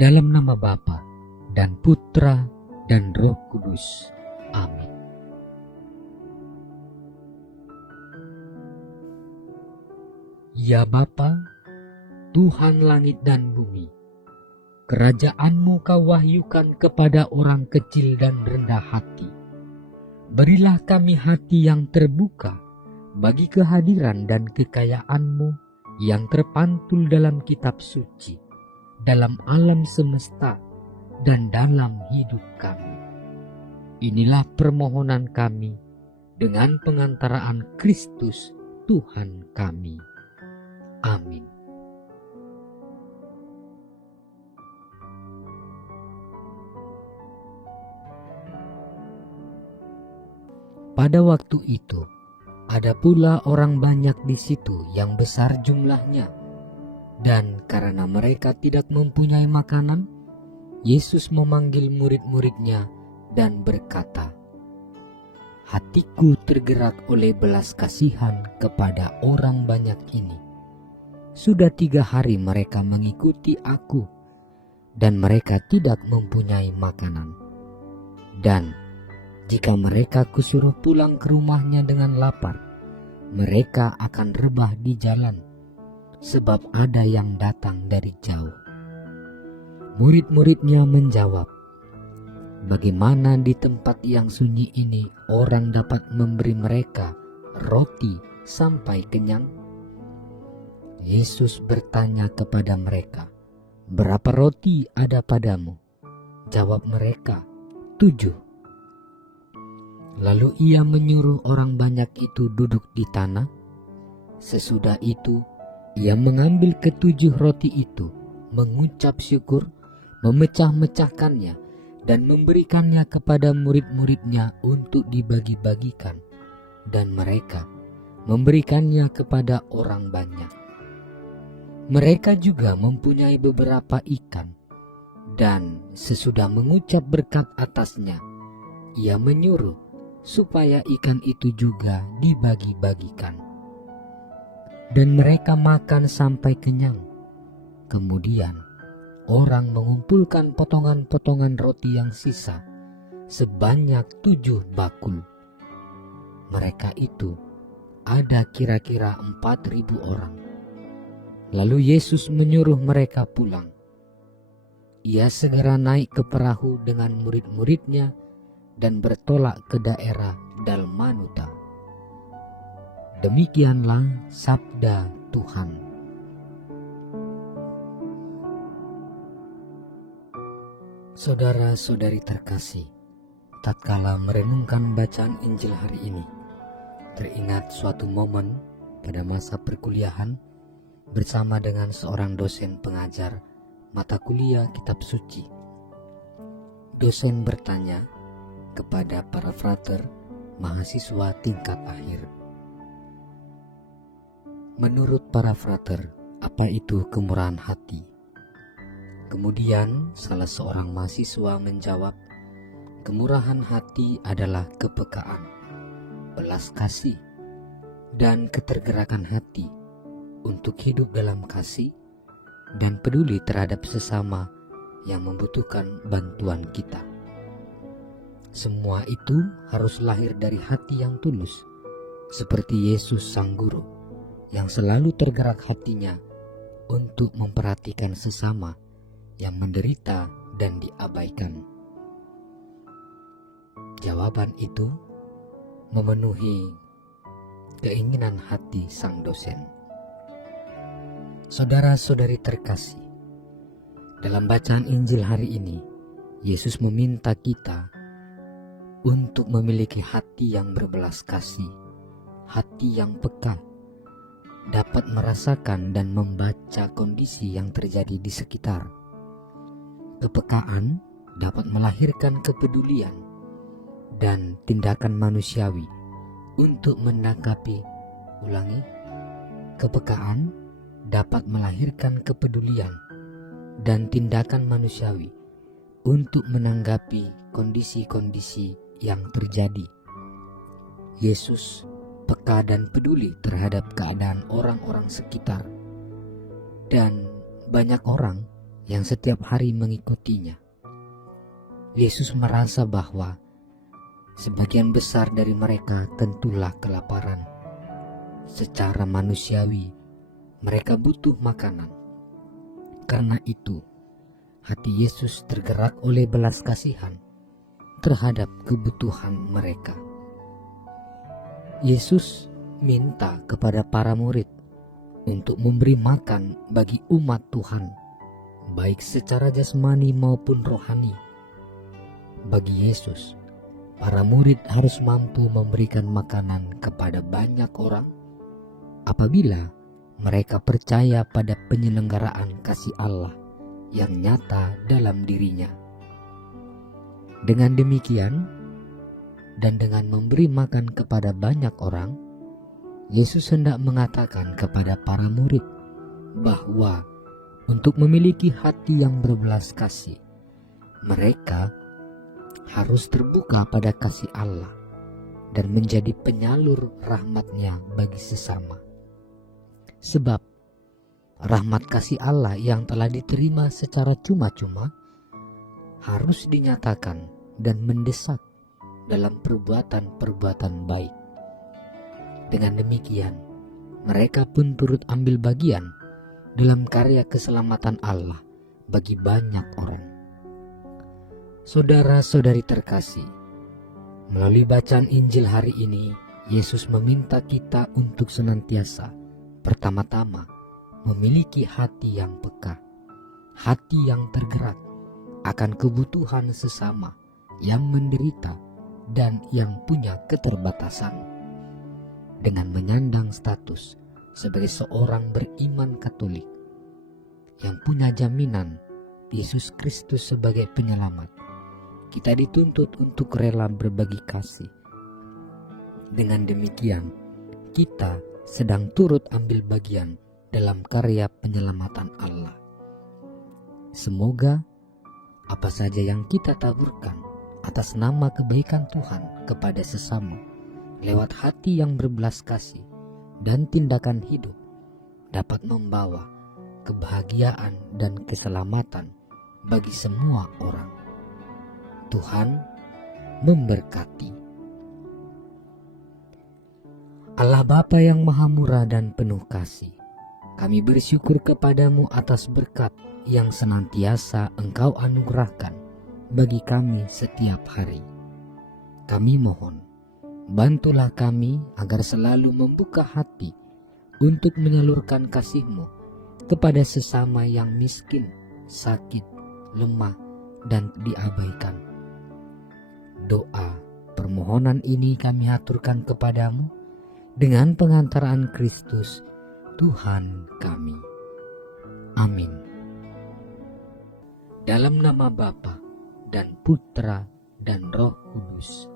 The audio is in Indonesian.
Dalam nama Bapa dan Putra dan Roh Kudus. Amin. Ya Bapa, Tuhan langit dan bumi, kerajaan-Mu Kau wahyukan kepada orang kecil dan rendah hati. Berilah kami hati yang terbuka bagi kehadiran dan kekayaan-Mu yang terpantul dalam kitab suci, dalam alam semesta, dan dalam hidup kami. Inilah permohonan kami dengan pengantaraan Kristus Tuhan kami. Amin. Pada waktu itu, ada pula orang banyak di situ yang besar jumlahnya, dan karena mereka tidak mempunyai makanan, Yesus memanggil murid-muridnya dan berkata, "Hatiku tergerak oleh belas kasihan kepada orang banyak ini. Sudah 3 hari mereka mengikuti aku, dan mereka tidak mempunyai makanan. Dan jika mereka kusuruh pulang ke rumahnya dengan lapar, mereka akan rebah di jalan, sebab ada yang datang dari jauh." Murid-muridnya menjawab, "Bagaimana di tempat yang sunyi ini orang dapat memberi mereka roti sampai kenyang?" Yesus bertanya kepada mereka, "Berapa roti ada padamu?" Jawab mereka, 7. Lalu ia menyuruh orang banyak itu duduk di tanah. Sesudah itu, ia mengambil ke-7 roti itu, mengucap syukur, memecah-mecahkannya, dan memberikannya kepada murid-muridnya untuk dibagi-bagikan. Dan mereka memberikannya kepada orang banyak. Mereka juga mempunyai beberapa ikan, dan sesudah mengucap berkat atasnya, ia menyuruh supaya ikan itu juga dibagi-bagikan. Dan mereka makan sampai kenyang. Kemudian orang mengumpulkan potongan-potongan roti yang sisa sebanyak 7 bakul. Mereka itu ada kira-kira 4.000 orang. Lalu Yesus menyuruh mereka pulang. Ia segera naik ke perahu dengan murid-muridnya dan bertolak ke daerah Dalmanuta. Demikianlah sabda Tuhan. Saudara-saudari terkasih, tatkala merenungkan bacaan Injil hari ini, teringat suatu momen pada masa perkuliahan bersama dengan seorang dosen pengajar mata kuliah kitab suci. Dosen bertanya kepada para frater mahasiswa tingkat akhir, "Menurut para frater, apa itu kemurahan hati?" Kemudian salah seorang mahasiswa menjawab, "Kemurahan hati adalah kepekaan, belas kasih, dan ketergerakan hati untuk hidup dalam kasih dan peduli terhadap sesama yang membutuhkan bantuan kita. Semua itu harus lahir dari hati yang tulus, seperti Yesus Sang Guru yang selalu tergerak hatinya untuk memperhatikan sesama yang menderita dan diabaikan." Jawaban itu memenuhi keinginan hati sang dosen. Saudara-saudari terkasih, dalam bacaan Injil hari ini, Yesus meminta kita untuk memiliki hati yang berbelas kasih, hati yang peka, dapat merasakan dan membaca kondisi yang terjadi di sekitar. Kepekaan dapat melahirkan kepedulian dan tindakan manusiawi untuk menanggapi, kepekaan dapat melahirkan kepedulian dan tindakan manusiawi untuk menanggapi kondisi-kondisi yang terjadi. Yesus peka dan peduli terhadap keadaan orang-orang sekitar, dan banyak orang yang setiap hari mengikutinya. Yesus merasa bahwa sebagian besar dari mereka tentulah kelaparan. Secara manusiawi, mereka butuh makanan. Karena itu, hati Yesus tergerak oleh belas kasihan terhadap kebutuhan mereka. Yesus minta kepada para murid untuk memberi makan bagi umat Tuhan, baik secara jasmani maupun rohani. Bagi Yesus, para murid harus mampu memberikan makanan kepada banyak orang apabila mereka percaya pada penyelenggaraan kasih Allah yang nyata dalam dirinya. Dengan demikian, dan dengan memberi makan kepada banyak orang, Yesus hendak mengatakan kepada para murid bahwa untuk memiliki hati yang berbelas kasih, mereka harus terbuka pada kasih Allah dan menjadi penyalur rahmat-Nya bagi sesama. Sebab rahmat kasih Allah yang telah diterima secara cuma-cuma harus dinyatakan dan mendesak dalam perbuatan-perbuatan baik. Dengan demikian, mereka pun turut ambil bagian dalam karya keselamatan Allah bagi banyak orang. Saudara-saudari terkasih, melalui bacaan Injil hari ini, Yesus meminta kita untuk senantiasa pertama-tama memiliki hati yang peka, hati yang tergerak akan kebutuhan sesama yang menderita dan yang punya keterbatasan. Dengan menyandang status sebagai seorang beriman Katolik yang punya jaminan Yesus Kristus sebagai penyelamat, kita dituntut untuk rela berbagi kasih. Dengan demikian, kita sedang turut ambil bagian dalam karya penyelamatan Allah. Semoga apa saja yang kita taburkan atas nama kebaikan Tuhan kepada sesama, lewat hati yang berbelas kasih dan tindakan hidup, dapat membawa kebahagiaan dan keselamatan bagi semua orang. Tuhan memberkati. Allah Bapa yang Maha Murah dan penuh kasih, kami bersyukur kepadamu atas berkat yang senantiasa Engkau anugerahkan bagi kami setiap hari. Kami mohon, bantulah kami agar selalu membuka hati untuk menyalurkan kasih-Mu kepada sesama yang miskin, sakit, lemah, dan diabaikan. Doa permohonan ini kami haturkan kepadamu dengan pengantaraan Kristus Tuhan kami. Amin. Dalam nama Bapa dan Putra dan Roh Kudus.